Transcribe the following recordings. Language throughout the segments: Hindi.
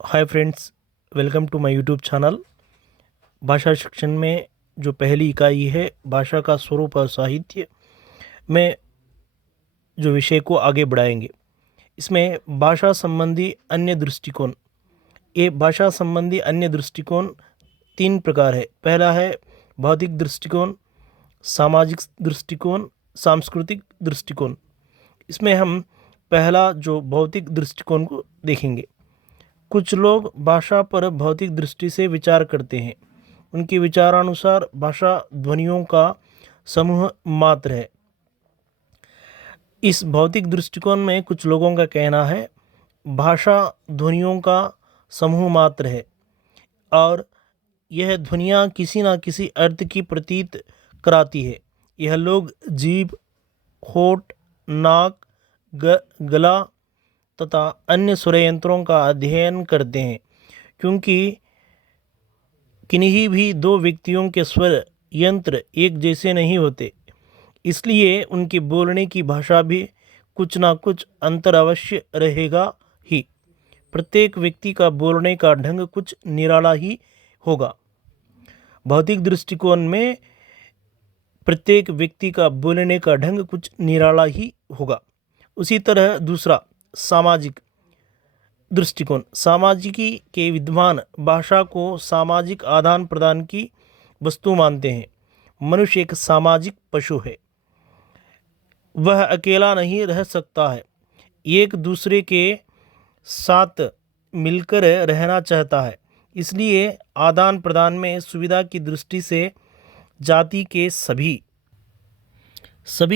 Hi friends, welcome to my YouTube channel. भाषा शिक्षण में जो पहली इकाई है भाषा का स्वरूप और साहित्य में जो विषय को आगे बढ़ाएंगे। इसमें भाषा संबंधी अन्य दृष्टिकोण, ये भाषा संबंधी अन्य दृष्टिकोण तीन प्रकार है। पहला है भौतिक दृष्टिकोण, सामाजिक दृष्टिकोण, सांस्कृतिक दृष्टिकोण। इसमें हम पहला जो भौतिक दृष्टिकोण को देखेंगे। कुछ लोग भाषा पर भौतिक दृष्टि से विचार करते हैं। उनके विचारानुसार भाषा ध्वनियों का समूह मात्र है। इस भौतिक दृष्टिकोण में कुछ लोगों का कहना है भाषा ध्वनियों का समूह मात्र है और यह ध्वनियाँ किसी न किसी अर्थ की प्रतीत कराती है। यह लोग जीभ, होठ, नाक, गला तथा अन्य स्वर यंत्रों का अध्ययन करते हैं, क्योंकि किन्हीं भी दो व्यक्तियों के स्वर यंत्र एक जैसे नहीं होते, इसलिए उनकी बोलने की भाषा भी कुछ ना कुछ अंतर अवश्य रहेगा ही। प्रत्येक व्यक्ति का बोलने का ढंग कुछ निराला ही होगा। भौतिक दृष्टिकोण में प्रत्येक व्यक्ति का बोलने का ढंग कुछ निराला ही होगा। उसी तरह दूसरा सामाजिक दृष्टिकोण, सामाजिकी के विद्वान भाषा को सामाजिक आदान प्रदान की वस्तु मानते हैं। मनुष्य एक सामाजिक पशु है, वह अकेला नहीं रह सकता है, एक दूसरे के साथ मिलकर रहना चाहता है। इसलिए आदान प्रदान में सुविधा की दृष्टि से जाति के सभी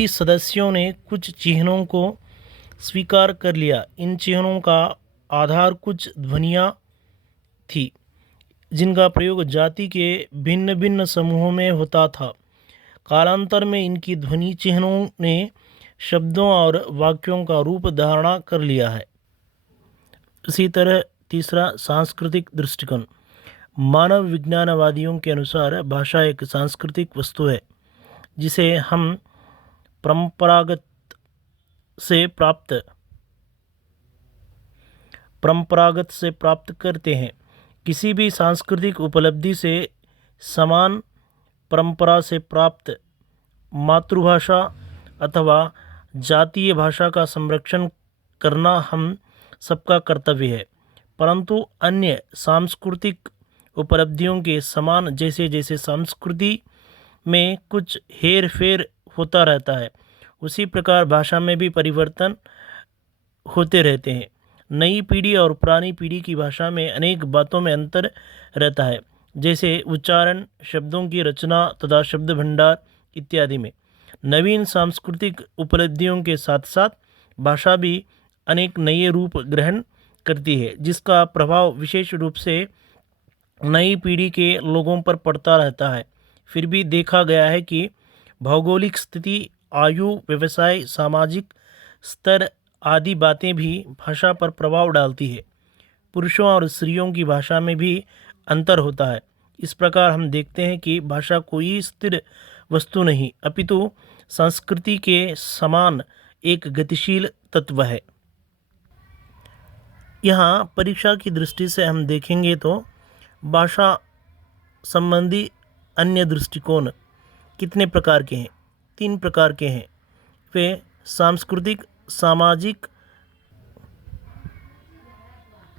सदस्यों ने कुछ चिन्हों को स्वीकार कर लिया। इन चिन्हों का आधार कुछ ध्वनियाँ थी जिनका प्रयोग जाति के भिन्न भिन्न समूहों में होता था। कालांतर में इनकी ध्वनि चिन्हों ने शब्दों और वाक्यों का रूप धारणा कर लिया है। इसी तरह तीसरा सांस्कृतिक दृष्टिकोण, मानव विज्ञानवादियों के अनुसार भाषा एक सांस्कृतिक वस्तु है जिसे हम परंपरागत से प्राप्त करते हैं। किसी भी सांस्कृतिक उपलब्धि से समान परंपरा से प्राप्त मातृभाषा अथवा जातीय भाषा का संरक्षण करना हम सबका कर्तव्य है। परंतु अन्य सांस्कृतिक उपलब्धियों के समान जैसे जैसे संस्कृति में कुछ हेर फेर होता रहता है, उसी प्रकार भाषा में भी परिवर्तन होते रहते हैं। नई पीढ़ी और पुरानी पीढ़ी की भाषा में अनेक बातों में अंतर रहता है, जैसे उच्चारण, शब्दों की रचना तथा शब्द भंडार इत्यादि में। नवीन सांस्कृतिक उपलब्धियों के साथ साथ भाषा भी अनेक नए रूप ग्रहण करती है, जिसका प्रभाव विशेष रूप से नई पीढ़ी के लोगों पर पड़ता रहता है। फिर भी देखा गया है कि भौगोलिक स्थिति, आयु, व्यवसाय, सामाजिक स्तर आदि बातें भी भाषा पर प्रभाव डालती है। पुरुषों और स्त्रियों की भाषा में भी अंतर होता है। इस प्रकार हम देखते हैं कि भाषा कोई स्थिर वस्तु नहीं, अपितु संस्कृति के समान एक गतिशील तत्व है। यहाँ परीक्षा की दृष्टि से हम देखेंगे तो भाषा संबंधी अन्य दृष्टिकोण कितने प्रकार के हैं? 3 प्रकार के हैं। वे सांस्कृतिक, सामाजिक